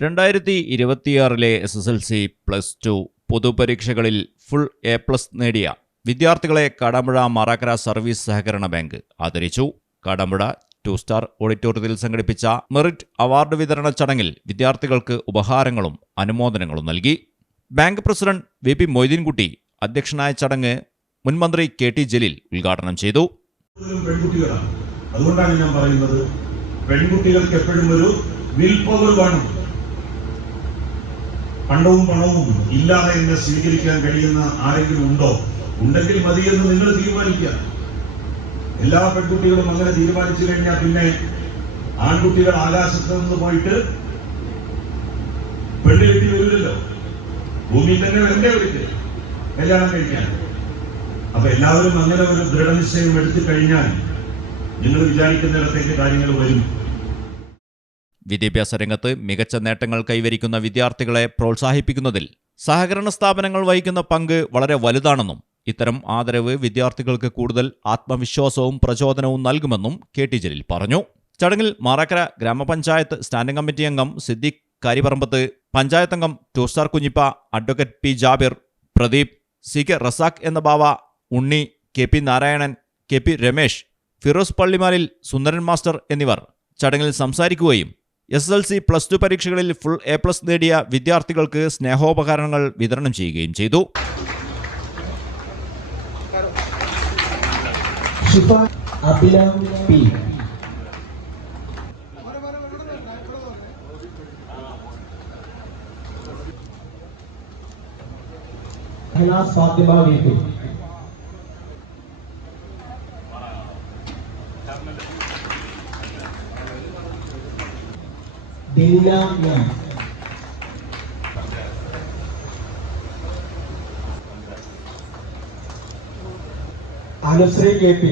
2026 SSLC +2 പൊതുപരീക്ഷകളിൽ full A+ നേടിയ വിദ്യാർത്ഥികളെ Kadampuzha Marakkara service സഹകരണ ബാങ്ക് ആദരിച്ചു. കാടാമ്പുഴ 2 സ്റ്റാർ ഓഡിറ്റോറിയത്തിൽ സംഘടിപ്പിച്ച മെറിറ്റ് അവാർഡ് വിതരണ ചടങ്ങിൽ വിദ്യാർത്ഥികൾക്ക് ഉപഹാരങ്ങളും അനുമോദനങ്ങളും നൽകി. ബാങ്ക് പ്രസിഡന്റ് VP മൊയ്തീൻകുട്ടി അധ്യക്ഷനായ ചടങ്ങ് മുൻമന്ത്രി KT ജലീൽ ഉദ്ഘാടനം ചെയ്തു. അതുകൊണ്ടാണ് ഞാൻ പറയുന്നത്, പെൺകുട്ടികൾക്ക് എപ്പോഴും ഒരു വിൽ പവർ വേണം. പണവും ഇല്ലാതെ എന്നെ സ്വീകരിക്കാൻ കഴിയുന്ന ആരെങ്കിലും ഉണ്ടോ? ഉണ്ടെങ്കിൽ മതിയെന്ന് നിങ്ങൾ തീരുമാനിക്കുക. എല്ലാ പെൺകുട്ടികളും അങ്ങനെ തീരുമാനിച്ചു കഴിഞ്ഞാൽ പിന്നെ ആൺകുട്ടികൾ ആകാശത്ത് നിന്ന് പോയിട്ട് പെണ്ണ് കെട്ടി വരില്ലല്ലോ. ഭൂമിയിൽ തന്നെ വരണ്ടേ അവർക്ക് കല്യാണം കഴിക്കാൻ. അപ്പൊ എല്ലാവരും അങ്ങനെ ഒരു ദൃഢനിശ്ചയം എടുത്തു കഴിഞ്ഞാൽ നിങ്ങൾ വിചാരിക്കുന്നിടത്തേക്ക് കാര്യങ്ങൾ വരും. വിദ്യാഭ്യാസ രംഗത്ത് മികച്ച നേട്ടങ്ങൾ കൈവരിക്കുന്ന വിദ്യാർത്ഥികളെ പ്രോത്സാഹിപ്പിക്കുന്നതിൽ സഹകരണ സ്ഥാപനങ്ങൾ വഹിക്കുന്ന പങ്ക് വളരെ വലുതാണെന്നും ഇത്തരം ആദരവ് വിദ്യാർത്ഥികൾക്ക് കൂടുതൽ ആത്മവിശ്വാസവും പ്രചോദനവും നൽകുമെന്നും KT ജലീൽ പറഞ്ഞു. ചടങ്ങിൽ മാറാക്കര ഗ്രാമപഞ്ചായത്ത് സ്റ്റാൻഡിംഗ് കമ്മിറ്റി അംഗം സിദ്ദീഖ് കാരിപറമ്പത്ത്, പഞ്ചായത്ത് അംഗം 2 star Kunhippa, advocate P Jabir, Pradeep, CK Razak എന്ന Bava, Unni, KP Narayanan, KP Ramesh, Firoz Pallimalil, Sundaran master എന്നിവർ ചടങ്ങിൽ സംസാരിക്കുകയും SSLC +2 പരീക്ഷകളിൽ ഫുൾ A+ നേടിയ വിദ്യാർത്ഥികൾക്ക് സ്നേഹോപകരണങ്ങൾ വിതരണം ചെയ്യുകയും ചെയ്തു. അനുശ്രീ KP,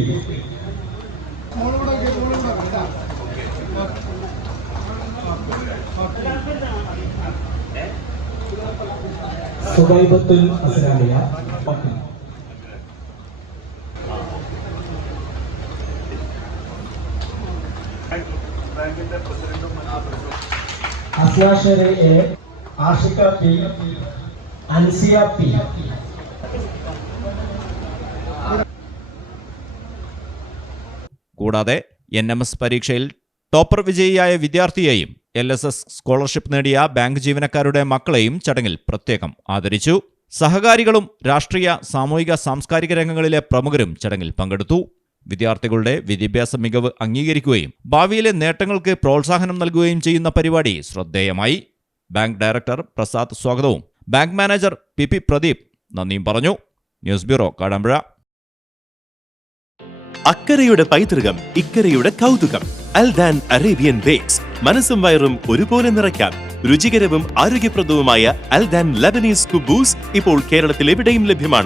സുബൈബത്തുൽ അസ്ലാമിയ, അസ്ലാഷറെ A, Ashika P, Ansiya P. കൂടാതെ NMS പരീക്ഷയിൽ ടോപ്പർ വിജയിയായ വിദ്യാർത്ഥിയെയും LSS സ്കോളർഷിപ്പ് നേടിയ ബാങ്ക് ജീവനക്കാരുടെ മക്കളെയും ചടങ്ങിൽ പ്രത്യേകം ആദരിച്ചു. സഹകാരികളും രാഷ്ട്രീയ, സാമൂഹിക, സാംസ്കാരിക രംഗങ്ങളിലെ പ്രമുഖരും ചടങ്ങിൽ പങ്കെടുത്തു. വിദ്യാർത്ഥികളുടെ വിദ്യാഭ്യാസ മികവ് അംഗീകരിക്കുകയും ഭാവിയിലെ നേട്ടങ്ങൾക്ക് പ്രോത്സാഹനം നൽകുകയും ചെയ്യുന്ന പരിപാടി ശ്രദ്ധേയമായി. ബാങ്ക് ഡയറക്ടർ പ്രസാദ് സ്വാഗതവും ബാങ്ക് മാനേജർ PP പ്രദീപ് നന്ദിയും പറഞ്ഞു. News bureau, Kadampuzha. അക്കരയുടെ പൈതൃകം, ഇക്കരയുടെ കൗതുകം. അൽദാൻ അറേബ്യൻ ബേക്സ്. മനസ്സും വയറും ഒരുപോലെ നിറയ്ക്കാം. രുചികരവും ആരോഗ്യപ്രദവുമായ അൽദാൻ ലബനീസ് കുബൂസ് ഇപ്പോൾ കേരളത്തിൽ എവിടെയും ലഭ്യമാണ്.